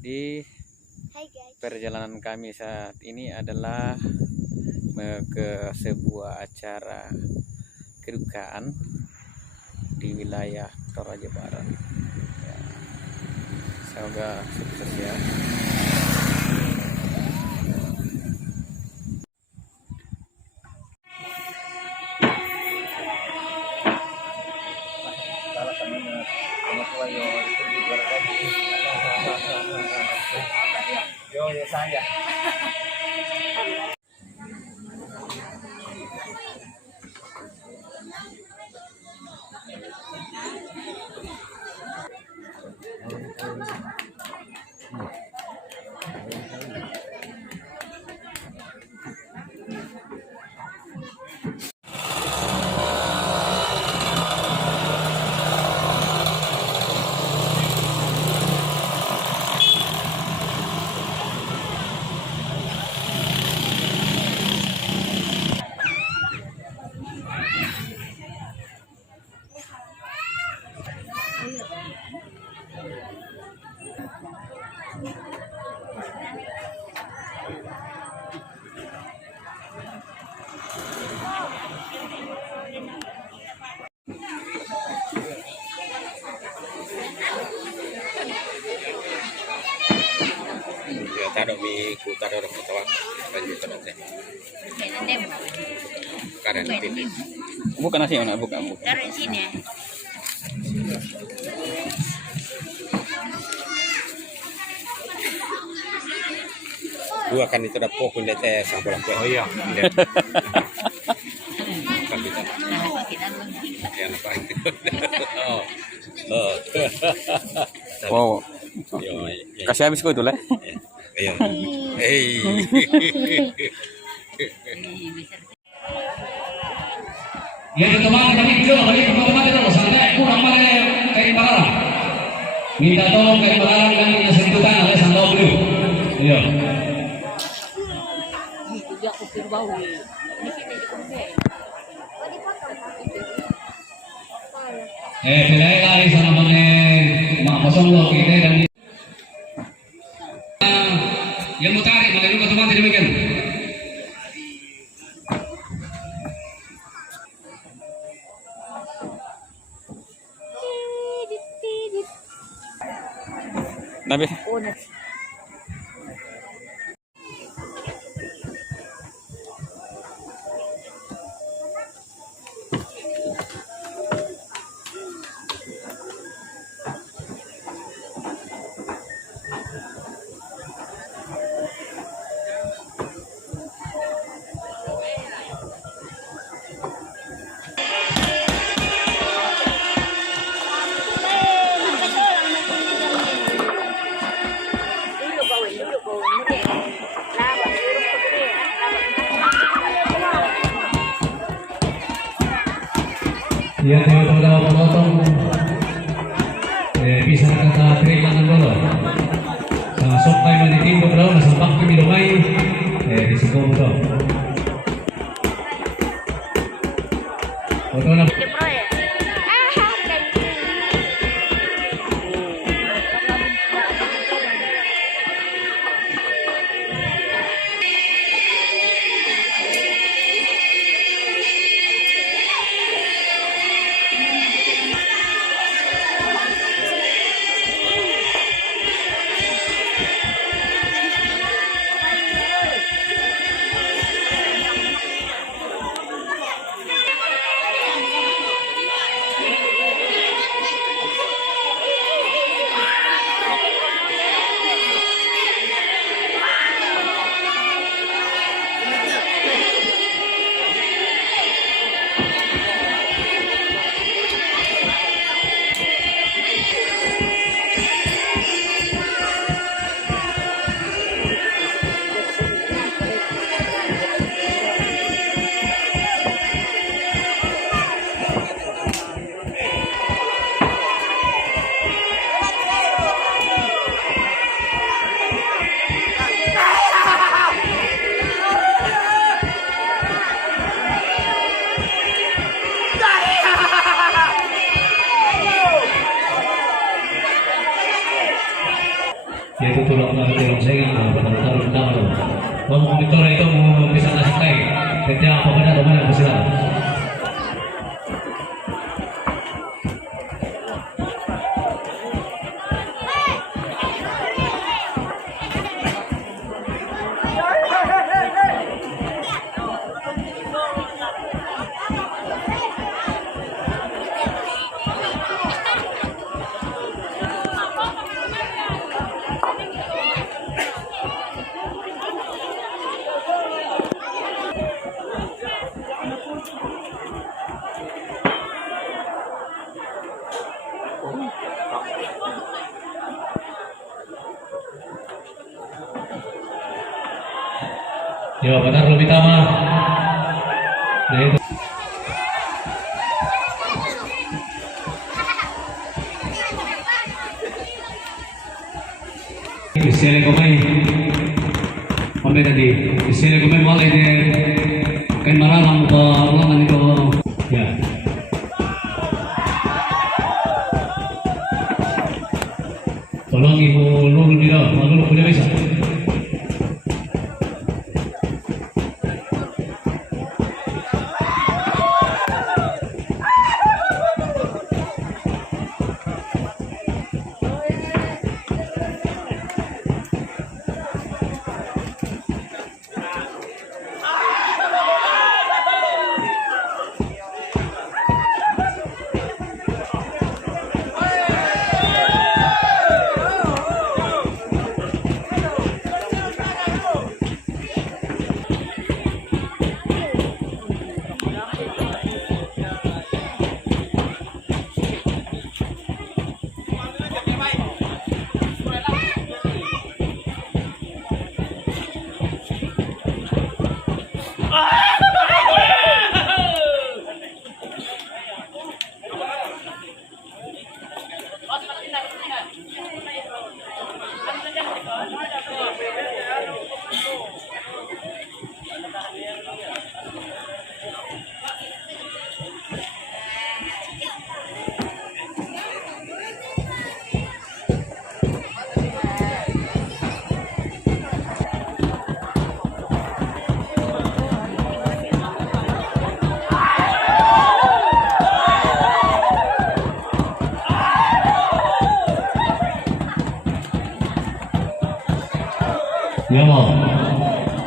Jadi Hai guys. perjalanan kami saat ini adalah ke sebuah acara kedukaan di wilayah Toraja Barat. Ya, semoga sukses ya. Yo saya. Taruh mie ku taruh ketawa lanjut nanti karena nanti Bukan nasi mana? Bukan. Taruh di sini ya. dua kan itu ada pohon di teh sang pulang oh iya kan kita ya apa oh oh Wow. yo Kasih habis kok itu lah. iya hey Ya teman kami juga kali pertama itu saja kurang mana kain parang. Minta tolong kain parang kami yang sentuhkan oleh Sandau Blue. Iya. Pilih lari sana mana mak kosong loh kita dan yang mau tarik mana juga teman tidak demikian. Nabi. Ya, teman-teman penonton bisa kata terilangan dulu. Sampai menitimbul dulu, sampai minumai di sekolah dulu. Foto nak. yaitu tulung saya taruh utama loh. Mau monitor itu mau bisa ngasih play. Ketika apa benar atau mana bersilang. Ya benar lebih utama. Nah itu. Istilahnya komai, komai tadi. Istilahnya komai mulai dari kan malam ke ruangan itu. Ya. Tolong ibu lulu dia, lulu punya bisa. Ya mau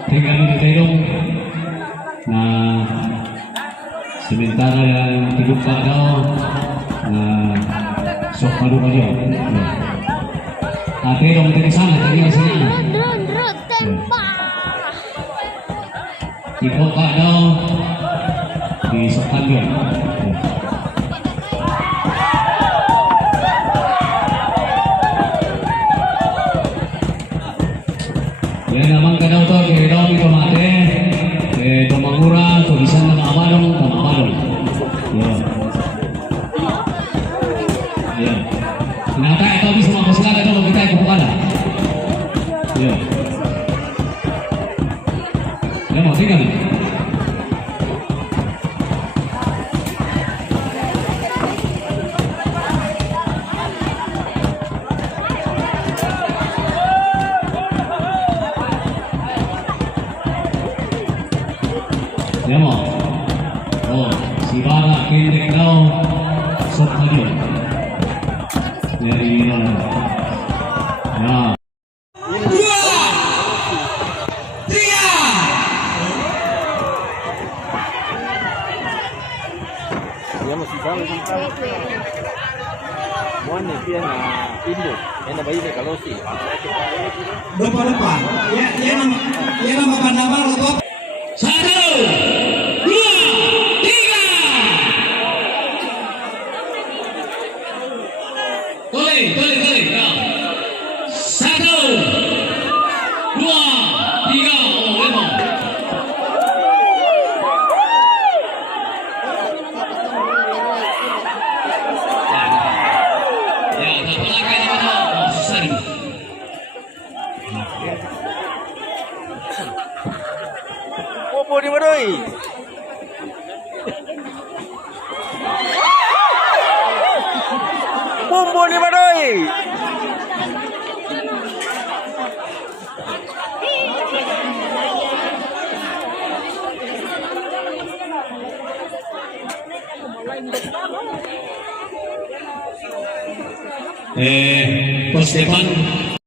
tinggal di terong. Nah, sementara yang terbuka kau, sok padu aja. Tapi dong dari sana tadi masih. Ikut kau di sok padu. Ya naman kadang to kira itu mate Tomagura to bisa nama abalong. Ya. Ya. Nata itu bisa mapasla itu kita ikut kala. Ya. Ya mau tinggal. Ya mau, oh si bala kendek daw sok tadi dari mana? Ya. Ya masih sama sama. Mau nih dia na Indo, yang bayi ni kalau sih. Depan. Ya nama pandaman untuk 1, 2, 3. Boleh. Ya. 1, 2, 3. Oh, memang. Ya, tak pelanggan apa dah. Susah ni. Popo di Madoi. Popo di Madoi. Coach Depan